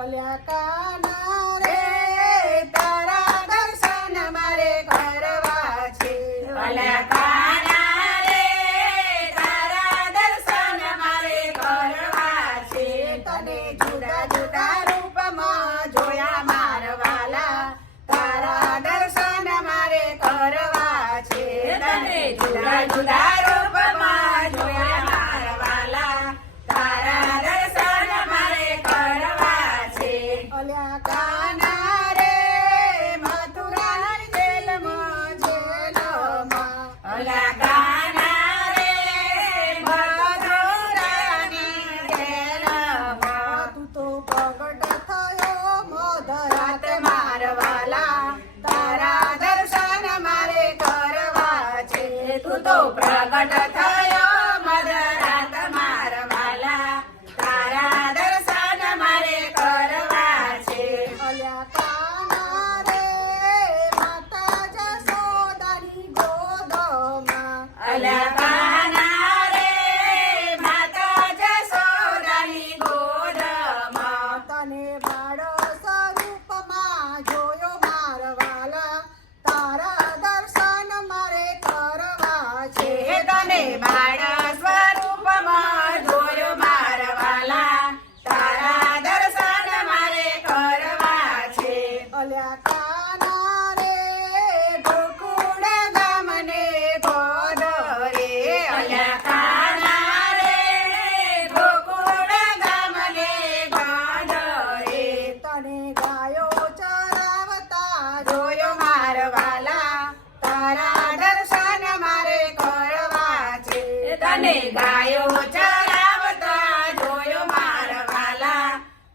અલ્યા કાના રે તારા દર્શન મારે કરવા છે. અલ્યા કાના રે તારા દર્શન મારે કરવા છે. તને જુદા જુદા રૂપમાં જોયા મારા વાલા, તારા દર્શન મારે કરવા છે. તને જુદા જુદા રૂપમાં જોયા મારા વાલા, તારા દર્શન મારે કરવા છે. અલ્યા કાના રે મથુરાની જેલમાં જેલમાં, અલ્યા કાના રે મથુરાની જેલમાં, તું તો પ્રગટ થયો મોધરાત મારા વાલા, તારા દર્શન મારે કરવા છે. તું તો પ્રગટ થયો મધરાત મારા વાલા, તારા દર્શન મારે કરવા છે. અલ્યા કાના રે માતા જશોદાની ગોદમાં, અલ્યા કાના રે માતા જશોદાની ગોદમાં, તને બાળ સ્વરૂપમાં જોયો મારા વાલા, તારા દર્શન મારે કરવા છે. તને બાળ સ્વરૂપમાં જોયો મારા વાલા, તારા દર્શન મારે કરવા છે. અલ્યા કાના રે ગોકુળ ગામને ગોદ રે, અલ્યા કાના રે ગોકુળ ગામને ગોદ રે, તને ગાયો ચરાવતા જોયો મારા વાલા, તારા દર્શન મારે કરવા છે. તને ગાયો ચરાવતા જોયો મારા વાલા,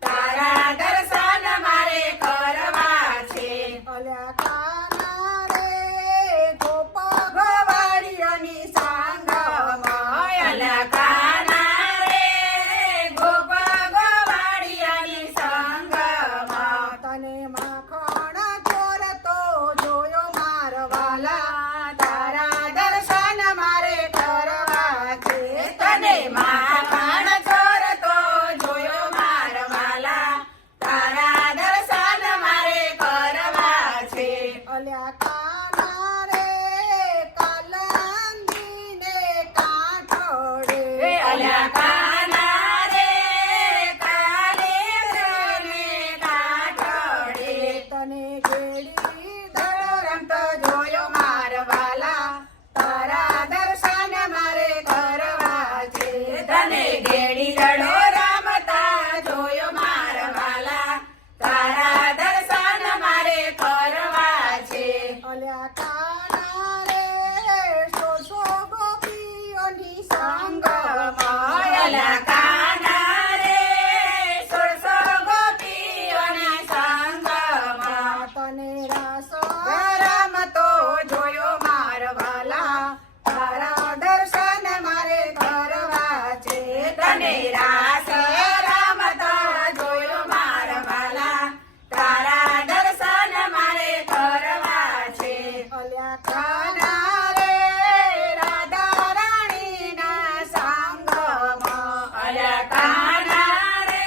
તારા દર્શન મારે કરવા છે. અલ્યા કાના રે ગોપ ગવાળીઓની સાંગમાં, અલ્યા કાના રે ગોપ ગોવાળિયાની સંગમાં, તને માખણ ચોરતો જોયો મારા વાલા, તારા દર્શન મારે કરવા છે. તને માખણ ચોરતો જોયો મારા વાલા, તારા દર્શન મારે કરવા છે. અલ્યા કાના રે કાલંદીને કાંઠોડે, અલ્યા કાના રે કાલેન્દ્રને કાંઠોડે, તને ગેડી દડો રમતો જોયો મારા વાલા, તારા દર્શન મારે કરવા છે. તને ગેડી દડો રમતા જોયો મારા વાલા, તારા દર્શન મારે કરવા છે. અલ્યા કાના રે સોસો ગોપીઓની સંગમાં, અલ્યા કાના રે સોળસો ગોપીઓના સંગમાં, તને રાસો રમતો જોયો મારા વાલા, તારા દર્શન મારે કરવા છે. તને રાસ રમતા જોયો મારા વાલા, તારા દર્શન મારે કરવા છે. અલ્યા કાના રે રાધા રાણીના સંગમાં, અલ્યા કાના રે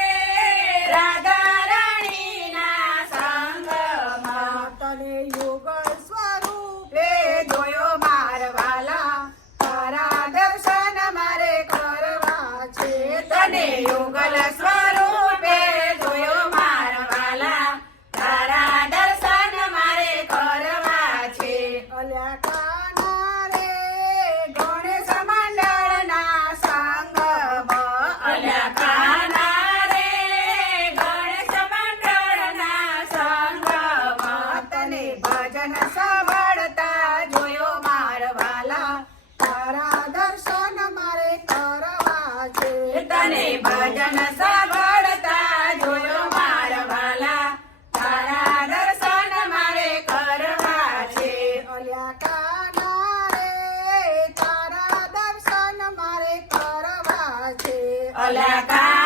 રાધા રાણીના સંગમાં, તને યુગલ સ્વરૂપે જોયો મારા વાલા, તારા દર્શન મારે કરવા છે. તને યુગલ સ્વરૂપે જોયો મારા વાલા, તારા દર્શન મારે કરવા છે. અલ્યા કાના રે ગણેશ મંડળના સંગમાં, અલ્યા કાના રે ગણેશ મંડળના સંગમાં, તને ભજન સાંભળતા જોયો મારા વાલા, તારા દર્શન મારે કરવા છે. તને ભજન સાંભળતા જોયો મારા વાલા, તારા દર્શન મારે કરવા છે. અલ્યા કાના રે તારા દર્શન મારે કરવા છે. અલ્યા કાના